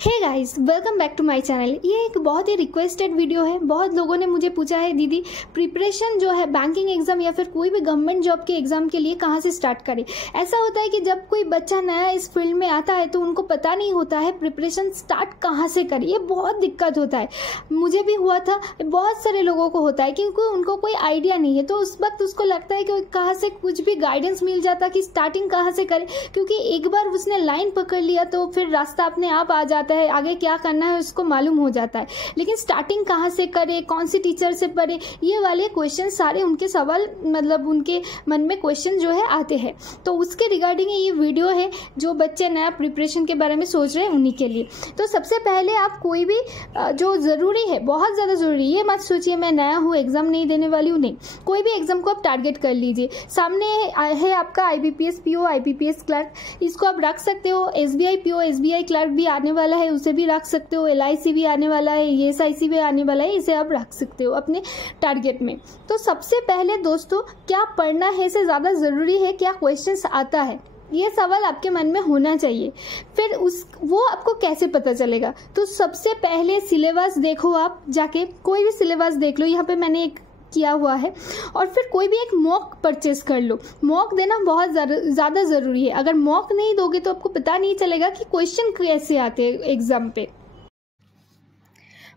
Hey guys, welcome back to my channel. ये एक बहुत ही रिक्वेस्टेड वीडियो है। बहुत लोगों ने मुझे पूछा है दीदी प्रिपरेशन जो है बैंकिंग एग्जाम या फिर कोई भी गवर्नमेंट जॉब के एग्जाम के लिए कहाँ से स्टार्ट करें। ऐसा होता है कि जब कोई बच्चा नया इस फील्ड में आता है तो उनको पता नहीं होता है प्रिपरेशन स्टार्ट कहाँ से करें। ये बहुत दिक्कत होता है, मुझे भी हुआ था, बहुत सारे लोगों को होता है क्योंकि उनको कोई आइडिया नहीं है। तो उस वक्त उसको लगता है कि कहाँ से कुछ भी गाइडेंस मिल जाता कि स्टार्टिंग कहाँ से करें, क्योंकि एक बार उसने लाइन पकड़ लिया तो फिर रास्ता अपने आप आ जाता है, आगे क्या करना है उसको मालूम हो जाता है। लेकिन स्टार्टिंग कहाँ से करे, कौन सी टीचर से पढ़े, ये वाले क्वेश्चन सारे उनके सवाल मतलब उनके मन में क्वेश्चन जो है आते हैं। तो उसके रिगार्डिंग ये वीडियो है जो बच्चे नया प्रिपरेशन के बारे में सोच रहे हैं उन्हीं के लिए। तो सबसे पहले आप कोई भी जो ज़रूरी है, बहुत ज़्यादा ज़रूरी, ये मत सोचिए मैं नया हूँ एग्जाम नहीं देने वाली हूँ, नहीं। कोई भी एग्जाम को आप टारगेट कर लीजिए। सामने है आपका IBPS PO IBPS क्लर्क, इसको आप रख सकते हो। SBI PO SBI क्लर्क भी आने वाला है, उसे भी रख सकते हो। LIC भी आने वाला है, ESIC भी आने वाला है, इसे आप रख सकते हो अपने टारगेट में। तो सबसे पहले दोस्तों क्या पढ़ना है से ज़्यादा ज़रूरी है क्या क्वेश्चंस आता है, ये सवाल आपके मन में होना चाहिए। फिर वो आपको कैसे पता चलेगा। तो सबसे पहले सिलेबस देखो, आप जाके कोई भी सिलेबस देख लो, यहाँ पे मैंने एक किया हुआ है। और फिर कोई भी एक मॉक परचेस कर लो। मॉक देना बहुत ज़्यादा ज़रूरी है। अगर मॉक नहीं दोगे तो आपको पता नहीं चलेगा कि क्वेश्चन कैसे आते हैं एग्जाम पे।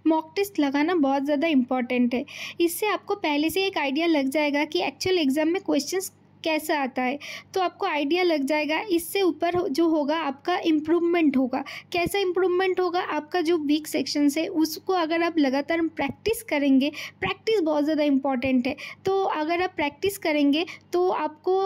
मॉक टेस्ट लगाना बहुत ज़्यादा इम्पॉर्टेंट है। इससे आपको पहले से एक आइडिया लग जाएगा कि एक्चुअल एग्ज़ाम में क्वेश्चंस कैसा आता है, तो आपको आइडिया लग जाएगा। इससे ऊपर जो होगा आपका इम्प्रूवमेंट होगा। कैसा इम्प्रूवमेंट होगा, आपका जो वीक सेक्शन है उसको अगर आप लगातार प्रैक्टिस करेंगे, प्रैक्टिस बहुत ज़्यादा इम्पॉर्टेंट है। तो अगर आप प्रैक्टिस करेंगे तो आपको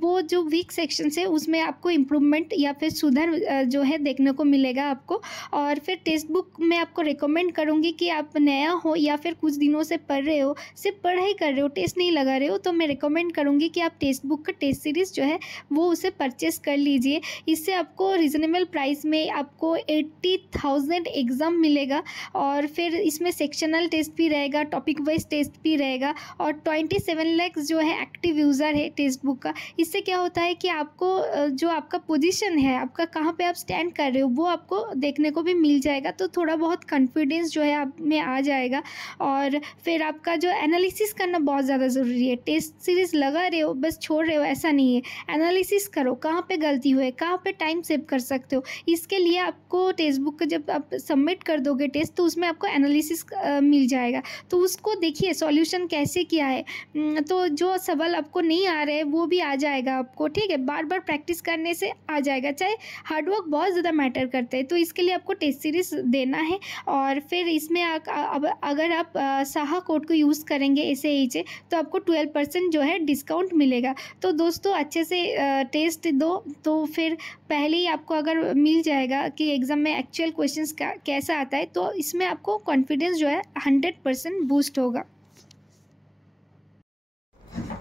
वो जो वीक सेक्शन है उसमें आपको इम्प्रूवमेंट या फिर सुधार जो है देखने को मिलेगा आपको। और फिर टेक्स्ट बुक में आपको रिकमेंड करूँगी कि आप नया हो या फिर कुछ दिनों से पढ़ रहे हो, सिर्फ पढ़ाई कर रहे हो, टेस्ट नहीं लगा रहे हो, तो मैं रिकमेंड करूँगी कि आप टेक्स्ट बुक का टेस्ट सीरीज़ जो है वो उसे परचेस कर लीजिए। इससे आपको रिजनेबल प्राइस में आपको 80,000 एग्ज़ाम मिलेगा। और फिर इसमें सेक्शनल टेस्ट भी रहेगा, टॉपिक वाइज टेस्ट भी रहेगा, और 27 लाख जो है एक्टिव यूज़र है टेक्स्ट बुक का। इससे क्या होता है कि आपको जो आपका पोजीशन है, आपका कहाँ पे आप स्टैंड कर रहे हो, वो आपको देखने को भी मिल जाएगा। तो थोड़ा बहुत कॉन्फिडेंस जो है आप में आ जाएगा। और फिर आपका जो एनालिसिस करना बहुत ज़्यादा ज़रूरी है। टेस्ट सीरीज़ लगा रहे हो बस छोड़ रहे हो ऐसा नहीं है, एनालिसिस करो कहाँ पे गलती हुई है, कहाँ पे टाइम सेव कर सकते हो। इसके लिए आपको टेक्स्ट बुक का जब आप सबमिट कर दोगे टेस्ट, तो उसमें आपको एनालिसिस मिल जाएगा। तो उसको देखिए सॉल्यूशन कैसे किया है, तो जो सवाल आपको नहीं आ रहे वो भी आ जाएगा आपको। ठीक है, बार बार प्रैक्टिस करने से आ जाएगा। चाहे हार्डवर्क बहुत ज़्यादा मैटर करते हैं, तो इसके लिए आपको टेस्ट सीरीज देना है। और फिर इसमें अगर आप साहा कोड को यूज़ करेंगे SAH तो आपको 12% जो है डिस्काउंट मिलेगा। तो दोस्तों अच्छे से टेस्ट दो, तो फिर पहले ही आपको अगर मिल जाएगा कि एग्ज़ाम में एक्चुअल क्वेश्चंस कैसा आता है, तो इसमें आपको कॉन्फिडेंस जो है 100% बूस्ट होगा।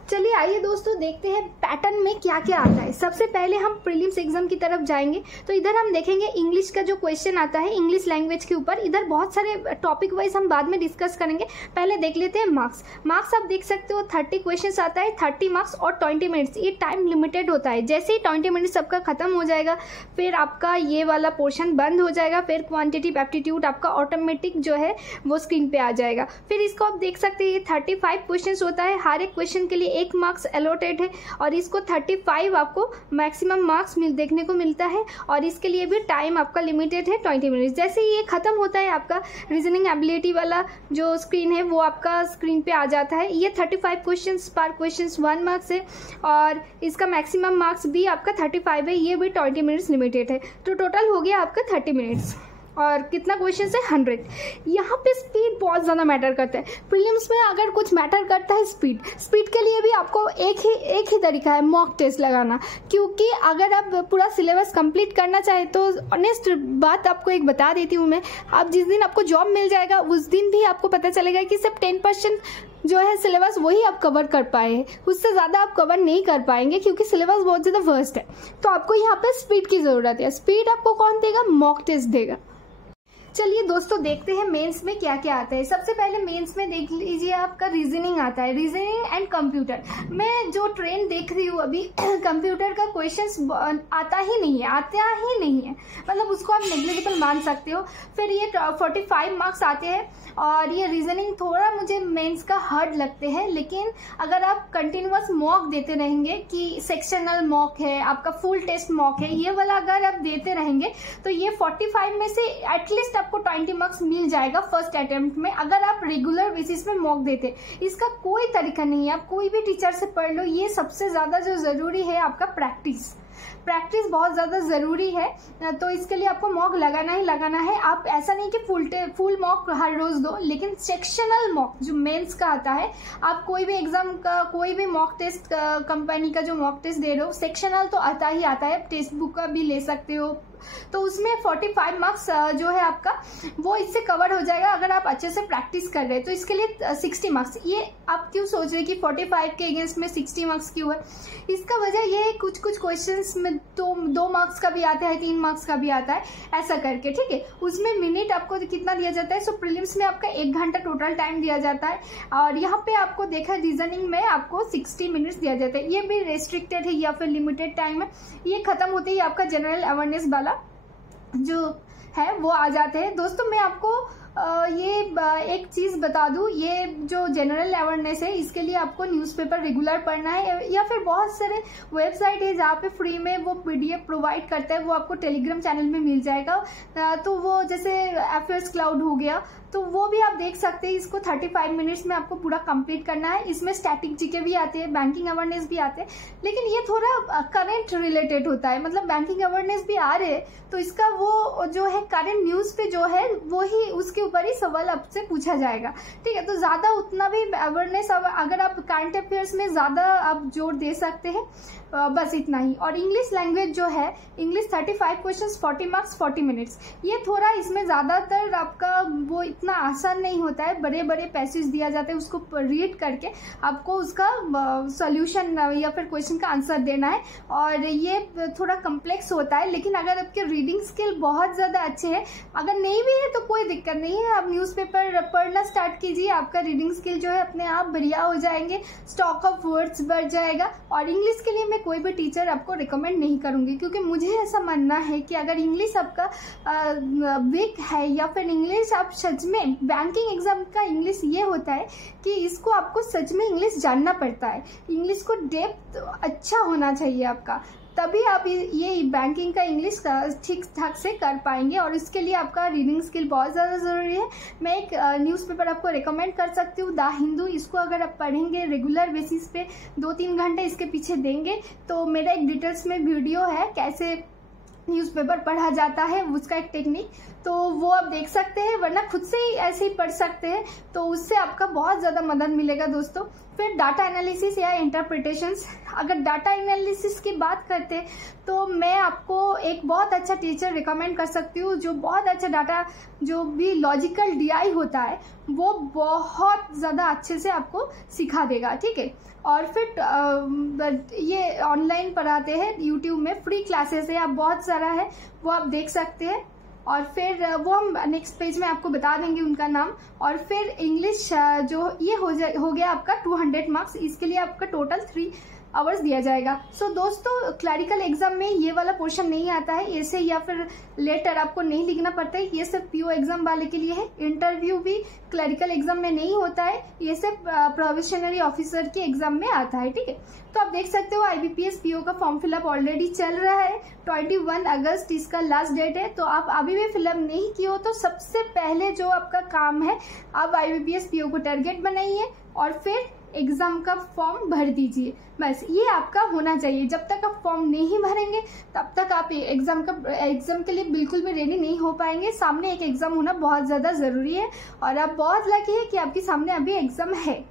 चलिए आइए दोस्तों देखते हैं पैटर्न में क्या क्या आता है। सबसे पहले हम प्रीलिम्स एग्जाम की तरफ जाएंगे। तो इधर हम देखेंगे इंग्लिश का जो क्वेश्चन आता है इंग्लिश लैंग्वेज के ऊपर। इधर बहुत सारे टॉपिक वाइज हम बाद में डिस्कस करेंगे, पहले देख लेते हैं मार्क्स। मार्क्स आप देख सकते हो 30 क्वेश्चन आता है, 30 मार्क्स और 20 मिनट्स। ये टाइम लिमिटेड होता है। जैसे ही 20 मिनट्स सबका खत्म हो जाएगा फिर आपका ये वाला पोर्शन बंद हो जाएगा। फिर क्वान्टिटिव एप्टीट्यूड आपका ऑटोमेटिक जो है वो स्क्रीन पे आ जाएगा। फिर इसको आप देख सकते हैं ये 35 क्वेश्चन होता है, हर एक क्वेश्चन के लिए 1 मार्क्स अलॉटेड है। और इसको 35 आपको मैक्सिमम मार्क्स देखने को मिलता है। और इसके लिए भी टाइम आपका लिमिटेड है 20 मिनट्स। जैसे ही ये खत्म होता है आपका रीजनिंग एबिलिटी वाला जो स्क्रीन है वो आपका स्क्रीन पे आ जाता है। ये 35 क्वेश्चन पर क्वेश्चन 1 मार्क्स है और इसका मैक्सिमम मार्क्स भी आपका 35 है। ये भी 20 मिनट्स लिमिटेड है। तो टोटल हो गया आपका 30 मिनट्स। और कितना क्वेश्चन है 100। यहाँ पे स्पीड बहुत ज़्यादा मैटर करता है। प्रीलिम्स में अगर कुछ मैटर करता है स्पीड के लिए भी आपको एक ही तरीका है, मॉक टेस्ट लगाना। क्योंकि अगर आप पूरा सिलेबस कंप्लीट करना चाहे तो ऑनेस्ट बात आपको एक बता देती हूँ मैं, आप जिस दिन आपको जॉब मिल जाएगा उस दिन भी आपको पता चलेगा कि सिर्फ 10% जो है सिलेबस वही आप कवर कर पाए हैं, उससे ज़्यादा आप कवर नहीं कर पाएंगे क्योंकि सिलेबस बहुत ज़्यादा वर्स्ट है। तो आपको यहाँ पे स्पीड की ज़रूरत है। स्पीड आपको कौन देगा, मॉक टेस्ट देगा। चलिए दोस्तों देखते हैं मेंस में क्या क्या आता है। सबसे पहले मेंस में देख लीजिए आपका रीजनिंग आता है, रीजनिंग एंड कंप्यूटर। मैं जो ट्रेंड देख रही हूँ अभी कंप्यूटर का क्वेश्चंस आता ही नहीं है, मतलब उसको आप नेग्लिजिबल मान सकते हो। फिर ये 45 मार्क्स आते हैं और ये रीजनिंग थोड़ा मुझे मेंस का हार्ड लगते हैं, लेकिन अगर आप कंटिन्यूअस मॉक देते रहेंगे कि सेक्शनल मॉक है, आपका फुल टेस्ट मॉक है, ये वाला अगर आप देते रहेंगे तो ये 45 में से एटलीस्ट आपको 20 मार्क्स मिल जाएगा फर्स्ट अटेम्प्ट में, अगर आप रेगुलर बेसिस में मॉक देते। इसका कोई तरीका नहीं है, आप कोई भी टीचर से पढ़ लो। ये सबसे ज्यादा जो जरूरी है आपका प्रैक्टिस बहुत ज़्यादा ज़रूरी है। तो इसके लिए आपको मॉक लगाना ही लगाना है। आप ऐसा नहीं कि फुल मॉक हर रोज़ दो, लेकिन सेक्शनल मॉक जो मेंस का आता है, आप कोई भी एग्जाम का कोई भी मॉक टेस्ट कंपनी का जो मॉक टेस्ट दे रहे हो, सेक्शनल तो आता ही आता है, टेक्स्ट बुक का भी ले सकते हो। तो उसमें 45 मार्क्स जो है आपका वो इससे कवर हो जाएगा अगर आप अच्छे से प्रैक्टिस कर रहे हैं। तो इसके लिए 60 मार्क्स, ये आप क्यों सोच रहे हैं कि 45 के अगेंस्ट में 60 मार्क्स क्यों है? इसका वजह ये है कुछ क्वेश्चंस में तो 2 मार्क्स का भी आता है, 3 मार्क्स का भी आता है, ऐसा करके, ठीक है। उसमें मिनट आपको कितना दिया जाता है? सो प्रीलिम्स में आपका 1 घंटा टोटल टाइम दिया जाता है और यहाँ पे आपको देखा रीजनिंग में आपको 60 मिनट्स दिया जाता है। ये भी रेस्ट्रिक्टेड है या फिर लिमिटेड टाइम है। ये खत्म होते ही आपका जनरल अवेयरनेस वाला जो है वो आ जाते हैं। दोस्तों मैं आपको ये एक चीज़ बता दूं, ये जो जनरल अवेयरनेस है इसके लिए आपको न्यूज़पेपर रेगुलर पढ़ना है, या फिर बहुत सारे वेबसाइट है जहाँ पे फ्री में वो PDF प्रोवाइड करता है, वो आपको टेलीग्राम चैनल में मिल जाएगा। तो वो जैसे अफेयर्स क्लाउड हो गया, तो वो भी आप देख सकते हैं। इसको 35 मिनट्स में आपको पूरा कंप्लीट करना है। इसमें स्टैटिक जीके भी आते हैं, बैंकिंग अवेयरनेस भी आते हैं, लेकिन ये थोड़ा करंट रिलेटेड होता है, मतलब बैंकिंग अवेयरनेस भी आ रहे हैं तो इसका वो जो है करंट न्यूज़ पे जो है वो ही उसके ऊपर ही सवाल आपसे पूछा जाएगा, ठीक है। तो ज़्यादा उतना भी अवेयरनेस अगर आप करंट अफेयर्स में ज़्यादा आप जोर दे सकते हैं, बस इतना ही। और इंग्लिश लैंग्वेज जो है, इंग्लिश 35 क्वेश्चंस 40 मार्क्स 40 मिनट्स, ये थोड़ा इसमें ज़्यादातर आपका वो इतना आसान नहीं होता है। बड़े बड़े पैसेज दिया जाता है, उसको रीड करके आपको उसका सॉल्यूशन या फिर क्वेश्चन का आंसर देना है, और ये थोड़ा कम्प्लेक्स होता है। लेकिन अगर आपके रीडिंग स्किल बहुत ज़्यादा अच्छे हैं, अगर नहीं भी है तो कोई दिक्कत नहीं है, आप न्यूज़पेपर पढ़ना स्टार्ट कीजिए, आपका रीडिंग स्किल जो है अपने आप बढ़िया हो जाएंगे, स्टॉक ऑफ वर्ड्स बढ़ जाएगा। और इंग्लिश के लिए मैं कोई भी टीचर आपको रिकमेंड नहीं करूँगी, क्योंकि मुझे ऐसा मानना है कि अगर इंग्लिश आपका वीक है या फिर इंग्लिश आप सच में, बैंकिंग एग्जाम का इंग्लिश ये होता है कि इसको आपको सच में इंग्लिश जानना पड़ता है, इंग्लिश को डेप्थ अच्छा होना चाहिए आपका, तभी आप ये बैंकिंग का इंग्लिश ठीक ठाक से कर पाएंगे। और इसके लिए आपका रीडिंग स्किल बहुत ज़्यादा ज़रूरी है। मैं एक न्यूज़पेपर आपको रिकमेंड कर सकती हूँ, द हिंदू। इसको अगर आप पढ़ेंगे रेगुलर बेसिस पे 2-3 घंटे इसके पीछे देंगे तो मेरा एक डिटेल्स में वीडियो है कैसे न्यूज़पेपर पढ़ा जाता है, उसका एक टेक्निक, तो वो आप देख सकते हैं, वरना खुद से ही ऐसे ही पढ़ सकते हैं, तो उससे आपका बहुत ज़्यादा मदद मिलेगा दोस्तों। फिर डाटा एनालिसिस या इंटरप्रिटेशंस, अगर डाटा एनालिसिस की बात करते हैं तो मैं आपको एक बहुत अच्छा टीचर रिकमेंड कर सकती हूँ, जो बहुत अच्छा डाटा, जो भी लॉजिकल DI होता है वो बहुत ज़्यादा अच्छे से आपको सिखा देगा, ठीक है। और फिर ये ऑनलाइन पढ़ाते हैं, यूट्यूब में फ्री क्लासेस है, आप बहुत सारा है वो आप देख सकते हैं। और फिर वो हम नेक्स्ट पेज में आपको बता देंगे उनका नाम। और फिर इंग्लिश जो ये हो गया आपका 200 मार्क्स, इसके लिए आपका टोटल 3 आवर्स दिया जाएगा। सो दोस्तों क्लरिकल एग्जाम में ये वाला पोर्शन नहीं आता है, ऐसे या फिर लेटर आपको नहीं लिखना पड़ता है, ये सिर्फ PO एग्जाम वाले के लिए है। इंटरव्यू भी क्लरिकल एग्जाम में नहीं होता है, ये सिर्फ प्रोबेशनरी ऑफिसर के एग्जाम में आता है, ठीक है। तो आप देख सकते हो IBPS PO का फॉर्म फिलअप ऑलरेडी चल रहा है, 21 अगस्त इसका लास्ट डेट है। तो आप अभी भी फिलअप नहीं किए हो तो सबसे पहले जो आपका काम है, आप IBPS PO को टारगेट बनाइए और फिर एग्जाम का फॉर्म भर दीजिए, बस ये आपका होना चाहिए। जब तक आप फॉर्म नहीं भरेंगे तब तक आप एग्जाम के लिए बिल्कुल भी रेडी नहीं हो पाएंगे। सामने एक एग्जाम होना बहुत ज़्यादा ज़रूरी है और आप बहुत लकी है कि आपके सामने अभी एग्जाम है।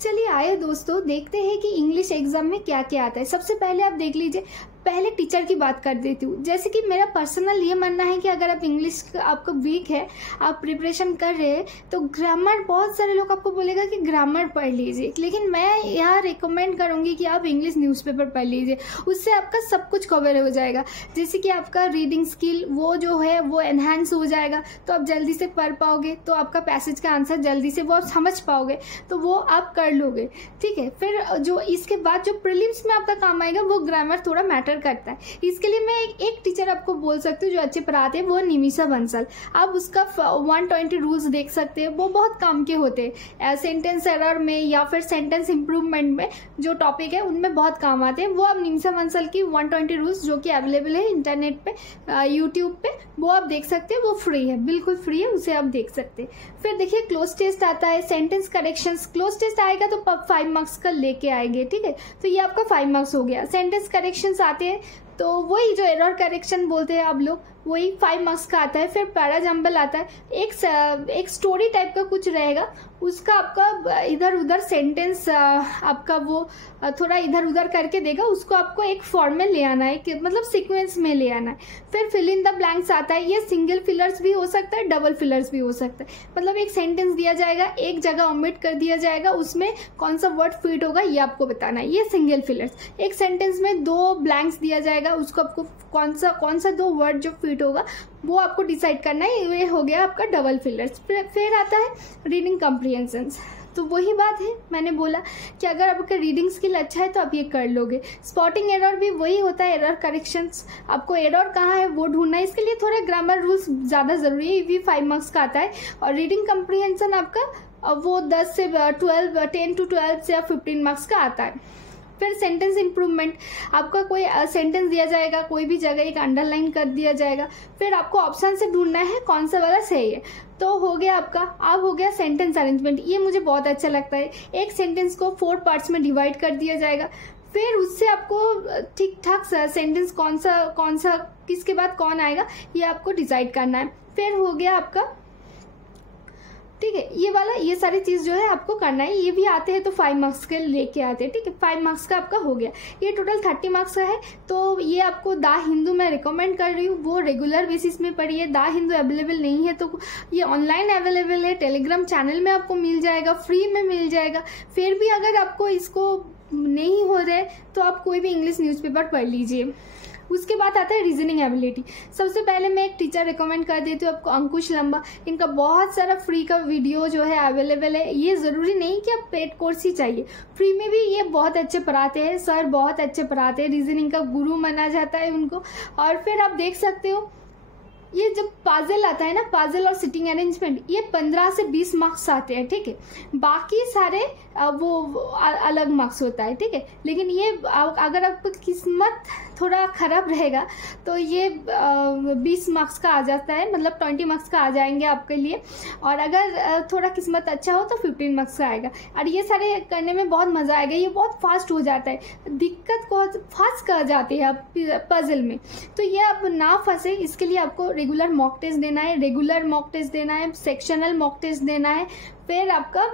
चलिए आए दोस्तों देखते हैं कि इंग्लिश एग्जाम में क्या क्या आता है। सबसे पहले आप देख लीजिए, पहले टीचर की बात कर देती हूँ। जैसे कि मेरा पर्सनल ये मानना है कि अगर आप इंग्लिश आपको वीक है, आप प्रिपरेशन कर रहे हैं, तो ग्रामर, बहुत सारे लोग आपको बोलेगा कि ग्रामर पढ़ लीजिए, लेकिन मैं यहाँ रिकमेंड करूँगी कि आप इंग्लिश न्यूज़पेपर पढ़ लीजिए। उससे आपका सब कुछ कवर हो जाएगा। जैसे कि आपका रीडिंग स्किल वो जो है वो एनहांस हो जाएगा, तो आप जल्दी से पढ़ पाओगे, तो आपका पैसेज का आंसर जल्दी से वो आप समझ पाओगे, तो वो आप कर लोगे। ठीक है, फिर जो इसके बाद जो प्रीलिम्स में आपका काम आएगा वो ग्रामर थोड़ा मैटर करता है। इसके लिए मैं एक टीचर आपको बोल सकती हूँ जो अच्छे पढ़ाते हैं, वो निमिषा बंसल। आप उसका 120 रूल्स देख सकते हैं, वो बहुत काम के होते हैं। सेंटेंस एरर में या फिर सेंटेंस इंप्रूवमेंट में जो टॉपिक है उनमें बहुत काम आते हैं। वो आप निमिषा बंसल की 120 रूल्स जो कि अवेलेबल है इंटरनेट पे, यूट्यूब पे, वो आप देख सकते हैं। वो फ्री है, बिल्कुल फ्री है, उसे आप देख सकते हैं। फिर देखिए क्लोज टेस्ट आता है, सेंटेंस करेक्शंस। क्लोज टेस्ट आएगा तो 5 मार्क्स का लेके आएंगे। ठीक है, तो ये आपका 5 मार्क्स हो गया। सेंटेंस करेक्शंस आते हैं तो वही जो एरर करेक्शन बोलते हैं आप लोग, वही 5 मार्क्स का आता है। फिर पैराजम्बल आता है, एक स्टोरी टाइप का कुछ रहेगा, उसका आपका इधर उधर सेंटेंस आपका वो थोड़ा इधर उधर करके देगा, उसको आपको एक फॉर्म में ले आना है, मतलब सीक्वेंस में ले आना है। फिर फिल इन द ब्लैंक्स आता है, ये सिंगल फिलर्स भी हो सकता है, डबल फिलर्स भी हो सकता है। मतलब एक सेंटेंस दिया जाएगा, एक जगह ओमिट कर दिया जाएगा, उसमें कौन सा वर्ड फिट होगा ये आपको बताना है, ये सिंगल फिलर्स। एक सेंटेंस में 2 ब्लैंक्स दिया जाएगा, उसको आपको कौन सा 2 वर्ड जो फिट होगा वो आपको डिसाइड करना है, ये हो गया आपका डबल फिलर्स। फिर आता है रीडिंग कॉम्प्रिहेंशंस। तो वही बात है, मैंने बोला कि अगर आपका रीडिंग स्किल अच्छा है तो आप ये कर लोगे। स्पॉटिंग एरर भी वही होता है, एरर करेक्शंस। आपको एरर कहाँ है वो ढूंढना है, इसके लिए थोड़ा ग्रामर रूल्स ज़्यादा ज़रूरी है। ये भी 5 मार्क्स का आता है। और रीडिंग कॉम्प्रिहेंशन आपका वो 10 से 10 to 12 से 15 मार्क्स का आता है। फिर सेंटेंस इंप्रूवमेंट, आपका कोई सेंटेंस दिया जाएगा, कोई भी जगह एक अंडरलाइन कर दिया जाएगा, फिर आपको ऑप्शन से ढूंढना है कौन सा वाला सही है। तो हो गया आपका। अब हो गया सेंटेंस अरेंजमेंट, ये मुझे बहुत अच्छा लगता है। एक सेंटेंस को 4 पार्ट्स में डिवाइड कर दिया जाएगा, फिर उससे आपको ठीक ठाक सेंटेंस कौन सा किसके बाद कौन आएगा ये आपको डिसाइड करना है। फिर हो गया आपका, ठीक है, ये वाला, ये सारी चीज़ जो है आपको करना है। ये भी आते हैं तो 5 मार्क्स के लेके आते हैं। ठीक है, 5 मार्क्स का आपका हो गया। ये टोटल 30 मार्क्स का है। तो ये आपको द हिंदू मैं रिकमेंड कर रही हूँ, वो रेगुलर बेसिस में पढ़िए। द हिंदू अवेलेबल नहीं है तो ये ऑनलाइन अवेलेबल है, टेलीग्राम चैनल में आपको मिल जाएगा, फ्री में मिल जाएगा। फिर भी अगर आपको इसको नहीं हो रहा है तो आप कोई भी इंग्लिश न्यूज़पेपर पढ़ लीजिए। उसके बाद आता है रीजनिंग एबिलिटी। सबसे पहले मैं एक टीचर रिकमेंड कर देती हूँ आपको, अंकुश लंबा। इनका बहुत सारा फ्री का वीडियो जो है अवेलेबल है। ये ज़रूरी नहीं कि आप पेड कोर्स ही चाहिए, फ्री में भी ये बहुत अच्छे पढ़ाते हैं। सर बहुत अच्छे पढ़ाते हैं, रीजनिंग का गुरु माना जाता है उनको। और फिर आप देख सकते हो ये जब पाजल आता है ना, पाजल और सिटिंग अरेंजमेंट, ये 15 से 20 मार्क्स आते हैं। ठीक है, बाकी सारे वो अलग मार्क्स होता है। ठीक है, लेकिन ये अगर आपकी किस्मत थोड़ा खराब रहेगा तो ये 20 मार्क्स का आ जाता है, मतलब 20 मार्क्स का आ जाएंगे आपके लिए। और अगर थोड़ा किस्मत अच्छा हो तो 15 मार्क्स का आएगा। और ये सारे करने में बहुत मज़ा आएगा, ये बहुत फास्ट हो जाता है। दिक्कत को फास्ट कर जाती है पजल में, तो ये आप ना फंसे, इसके लिए आपको रेगुलर मॉक टेस्ट देना है, सेक्शनल मॉक टेस्ट देना है। फिर आपका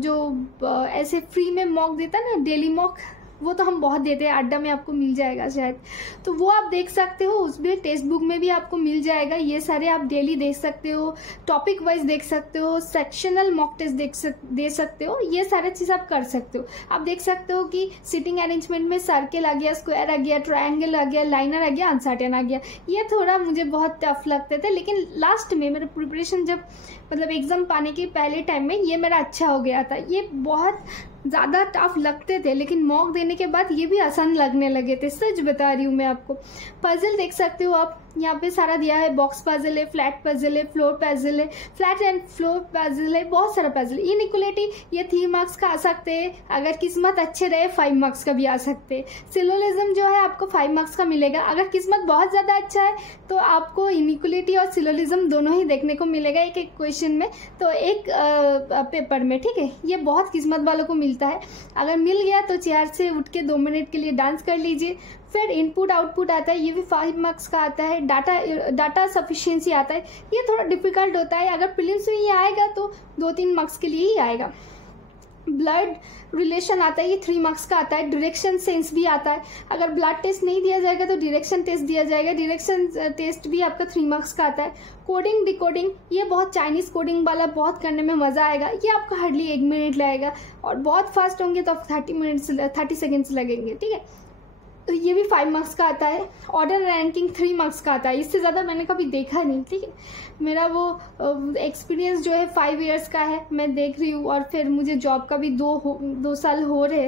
जो ऐसे फ्री में मॉक देता है ना, डेली मॉक, वो तो हम बहुत देते हैं, अड्डा में आपको मिल जाएगा शायद, तो वो आप देख सकते हो। उसमें टेक्स्ट बुक में भी आपको मिल जाएगा। ये सारे आप डेली देख सकते हो, टॉपिक वाइज देख सकते हो, सेक्शनल मॉक टेस्ट दे सकते हो। ये सारे चीज़ आप कर सकते हो। आप देख सकते हो कि सिटिंग अरेंजमेंट में सर्किल आ गया, स्क्वायर आ गया, ट्रायंगल आ गया, लाइनर आ गया, अनसर्टेन आ गया। ये थोड़ा मुझे बहुत टफ लगते थे, लेकिन लास्ट में मेरा प्रिपरेशन जब मतलब एग्जाम पाने के पहले टाइम में ये मेरा अच्छा हो गया था। ये बहुत ज़्यादा टफ लगते थे, लेकिन मॉक देने के बाद ये भी आसान लगने लगे थे, सच बता रही हूँ मैं आपको। पजल देख सकते हो आप, यहाँ पे सारा दिया है। बॉक्स पजल है, फ्लैट पजल है, फ्लोर पजल है, फ्लैट एंड फ्लोर पजल है, बहुत सारा पजल। इनइक्वालिटी ये 3 मार्क्स का आ सकते हैं, अगर किस्मत अच्छे रहे 5 मार्क्स का भी आ सकते हैं। सिलोलिज्म जो है आपको 5 मार्क्स का मिलेगा। अगर किस्मत बहुत ज़्यादा अच्छा है तो आपको इनइक्वालिटी और सिलोलिज्म दोनों ही देखने को मिलेगा एक एक क्वेश्चन में, तो एक पेपर में। ठीक है, ये बहुत किस्मत वालों को मिलता है। अगर मिल गया तो चेयर से उठ के 2 मिनट के लिए डांस कर लीजिए। फिर इनपुट आउटपुट आता है, ये भी 5 मार्क्स का आता है। डाटा सफिशिएंसी आता है, ये थोड़ा डिफिकल्ट होता है। अगर प्रीलिम्स में ये आएगा तो 2-3 मार्क्स के लिए ही आएगा। ब्लड रिलेशन आता है, ये 3 मार्क्स का आता है। डायरेक्शन सेंस भी आता है, अगर ब्लड टेस्ट नहीं दिया जाएगा तो डायरेक्शन टेस्ट दिया जाएगा, डायरेक्शन टेस्ट भी आपका 3 मार्क्स का आता है। कोडिंग डिकोडिंग, ये बहुत चाइनीज़ कोडिंग वाला बहुत करने में मज़ा आएगा, ये आपका हार्डली 1 मिनट लगेगा, और बहुत फास्ट होंगे तो 30 सेकेंड्स लगेंगे, ठीक है। तो ये भी 5 मार्क्स का आता है। ऑर्डर रैंकिंग 3 मार्क्स का आता है, इससे ज़्यादा मैंने कभी देखा नहीं, ठीक है। मेरा वो एक्सपीरियंस जो है 5 इयर्स का है, मैं देख रही हूँ, और फिर मुझे जॉब का भी 2 साल हो रहे,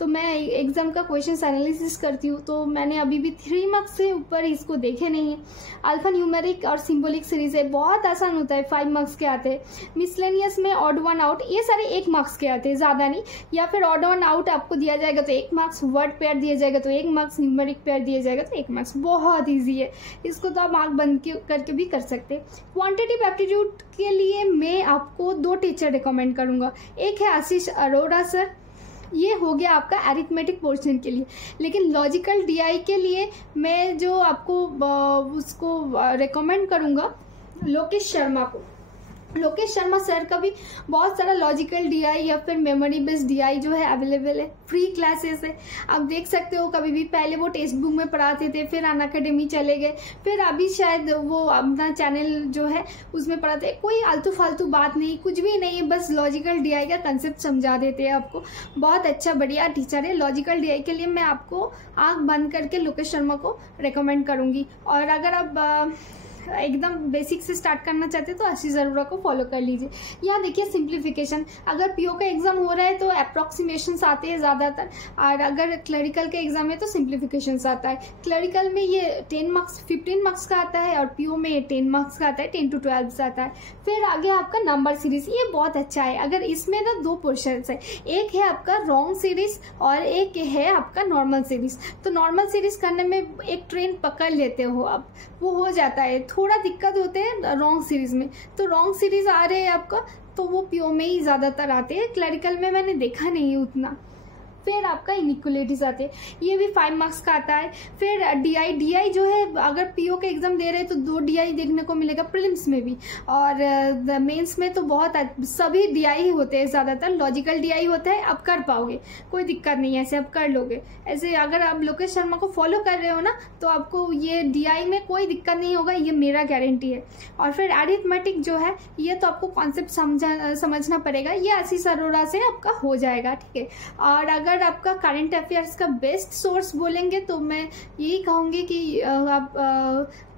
तो मैं एग्ज़ाम का क्वेश्चंस एनालिसिस करती हूँ, तो मैंने अभी भी 3 मार्क्स से ऊपर इसको देखे नहीं है। अल्फा न्यूमेरिक और सिम्बोलिक सीरीज है, बहुत आसान होता है, 5 मार्क्स के आते हैं। मिसलेनियस में ऑड वन आउट, ये सारे 1 मार्क्स के आते हैं, ज़्यादा नहीं, या फिर ऑड वन आउट आपको दिया जाएगा तो 1 मार्क्स, वर्ड पेयर दिया जाएगा तो 1 मार्क्स, न्यूमेरिक पेयर दिया जाएगा तो 1 मार्क्स। बहुत ईजी है, इसको तो आप आँख बंद करके भी कर सकते हैं। क्वांटिटेटिव एप्टीट्यूड के लिए मैं आपको 2 टीचर रिकमेंड करूँगा, एक है आशीष अरोड़ा सर, ये हो गया आपका अरिथमेटिक पोर्शन के लिए। लेकिन लॉजिकल डीआई के लिए मैं जो आपको उसको रिकमेंड करूँगा, लोकेश शर्मा को। लोकेश शर्मा सर का भी बहुत सारा लॉजिकल डीआई या फिर मेमोरी बेस्ड डीआई जो है अवेलेबल है, फ्री क्लासेस है, आप देख सकते हो। कभी भी पहले वो टेक्स्ट बुक में पढ़ाते थे, फिर अनअकैडमी चले गए, फिर अभी शायद वो अपना चैनल जो है उसमें पढ़ाते हैं। कोई आलतू फालतू बात नहीं, कुछ भी नहीं है, बस लॉजिकल डीआई का कंसेप्ट समझा देते हैं आपको। बहुत अच्छा बढ़िया टीचर है। लॉजिकल डीआई के लिए मैं आपको आँख बंद करके लोकेश शर्मा को रिकमेंड करूँगी। और अगर आप एकदम बेसिक से स्टार्ट करना चाहते हैं तो आशीष अरोड़ा को फॉलो कर लीजिए। यहाँ देखिए सिंप्लीफिकेशन, अगर पीओ का एग्जाम हो रहा है तो अप्रॉक्सीमेशंस आते हैं ज़्यादातर, और अगर क्लरिकल के एग्जाम है तो सिंप्लीफिकेशंस आता है। क्लरिकल में ये 10 मार्क्स 15 मार्क्स का आता है, और पीओ में 10 मार्क्स का आता है, 10 to 12 आता है। फिर आगे आपका नंबर सीरीज, ये बहुत अच्छा है। अगर इसमें ना 2 पोर्शंस है, एक है आपका रॉन्ग सीरीज और एक है आपका नॉर्मल सीरीज। तो नॉर्मल सीरीज करने में एक ट्रेन पकड़ लेते हो आप, वो हो जाता है। थोड़ा दिक्कत होते हैं रॉन्ग सीरीज में, तो रॉन्ग सीरीज आ रहे हैं आपका, तो वो पीओ में ही ज़्यादातर आते हैं, क्लरिकल में मैंने देखा नहीं उतना। फिर आपका इनइक्वलिटीज आते हैं, ये भी 5 मार्क्स का आता है। फिर डीआई जो है, अगर पीओ के एग्जाम दे रहे हैं तो 2 डीआई देखने को मिलेगा, प्रीलिम्स में भी, और मेंस में तो बहुत सभी डीआई ही होते हैं, ज़्यादातर लॉजिकल डीआई होता है। आप कर पाओगे, कोई दिक्कत नहीं है, ऐसे आप कर लोगे। ऐसे अगर आप लोकेश शर्मा को फॉलो कर रहे हो ना, तो आपको ये डीआई में कोई दिक्कत नहीं होगा, ये मेरा गारंटी है। और फिर अरिथमेटिक जो है, ये तो आपको कॉन्सेप्ट समझना पड़ेगा, ये आशीष अरोड़ा से आपका हो जाएगा, ठीक है। और अगर आपका करंट अफेयर्स का बेस्ट सोर्स बोलेंगे तो मैं यही कहूँगी कि आप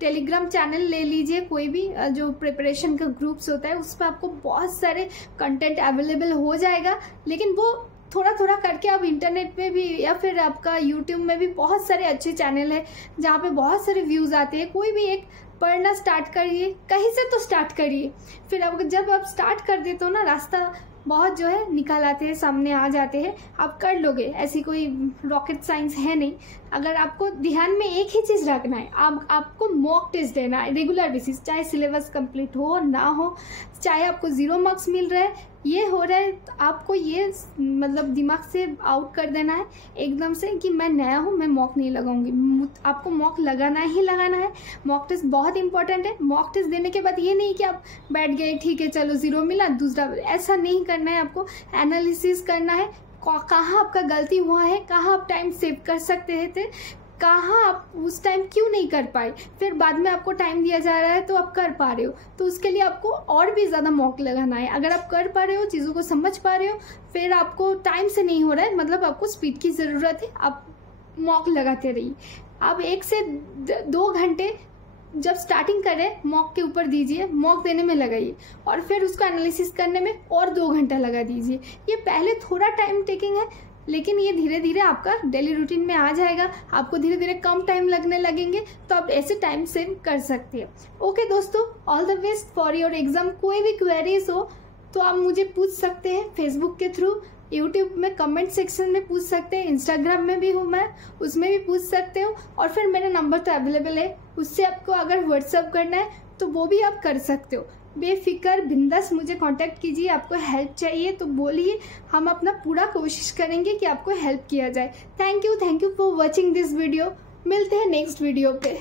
टेलीग्राम चैनल ले लीजिए, कोई भी जो प्रिपरेशन का ग्रुप्स होता है उस पर आपको बहुत सारे कंटेंट अवेलेबल हो जाएगा। लेकिन वो थोड़ा थोड़ा करके आप इंटरनेट पे भी या फिर आपका यूट्यूब में भी बहुत सारे अच्छे चैनल है जहाँ पे बहुत सारे व्यूज़ आते हैं। कोई भी एक पढ़ना स्टार्ट करिए, कहीं से तो स्टार्ट करिए, फिर अब जब आप स्टार्ट कर देते हो ना, रास्ता बहुत जो है निकाल आते हैं, सामने आ जाते हैं, आप कर लोगे। ऐसी कोई रॉकेट साइंस है नहीं। अगर आपको ध्यान में एक ही चीज़ रखना है, आपको मॉक टेस्ट देना है रेगुलर बेसिस, चाहे सिलेबस कंप्लीट हो ना हो, चाहे आपको 0 मार्क्स मिल रहा है, ये हो रहा है, तो आपको ये मतलब दिमाग से आउट कर देना है एकदम से कि मैं नया हूँ, मैं मॉक नहीं लगाऊंगी। आपको मॉक लगाना ही लगाना है। मॉक टेस्ट बहुत इंपॉर्टेंट है। मॉक टेस्ट देने के बाद ये नहीं कि आप बैठ गए, ठीक है चलो 0 मिला, दूसरा, ऐसा नहीं करना है। आपको एनालिसिस करना है, कहाँ आपका गलती हुआ है, कहाँ आप टाइम सेव कर सकते थे, कहाँ आप उस टाइम क्यों नहीं कर पाए, फिर बाद में आपको टाइम दिया जा रहा है तो आप कर पा रहे हो, तो उसके लिए आपको और भी ज़्यादा मॉक लगाना है। अगर आप कर पा रहे हो, चीज़ों को समझ पा रहे हो, फिर आपको टाइम से नहीं हो रहा है, मतलब आपको स्पीड की ज़रूरत है, आप मॉक लगाते रहिए। आप 1 से 2 घंटे जब स्टार्टिंग करें मॉक के ऊपर दीजिए, मॉक देने में लगाइए, और फिर उसको एनालिसिस करने में और 2 घंटा लगा दीजिए। ये पहले थोड़ा टाइम टेकिंग है, लेकिन ये धीरे धीरे आपका डेली रूटीन में आ जाएगा। आपको धीरे धीरे कम टाइम लगने लगेंगे, तो आप ऐसे टाइम सेव कर सकते हैं। ओके दोस्तों, all the best for your exam. कोई भी क्वेरीज हो तो आप मुझे पूछ सकते हैं फेसबुक के थ्रू, यूट्यूब में कमेंट सेक्शन में पूछ सकते हैं, इंस्टाग्राम में भी हूँ मैं, उसमें भी पूछ सकते हो, और फिर मेरा नंबर तो अवेलेबल है, उससे आपको अगर व्हाट्सअप करना है तो वो भी आप कर सकते हो। बेफिक्र बिंदास मुझे कांटेक्ट कीजिए। आपको हेल्प चाहिए तो बोलिए, हम अपना पूरा कोशिश करेंगे कि आपको हेल्प किया जाए। Thank you for watching this video. मिलते हैं नेक्स्ट वीडियो पे।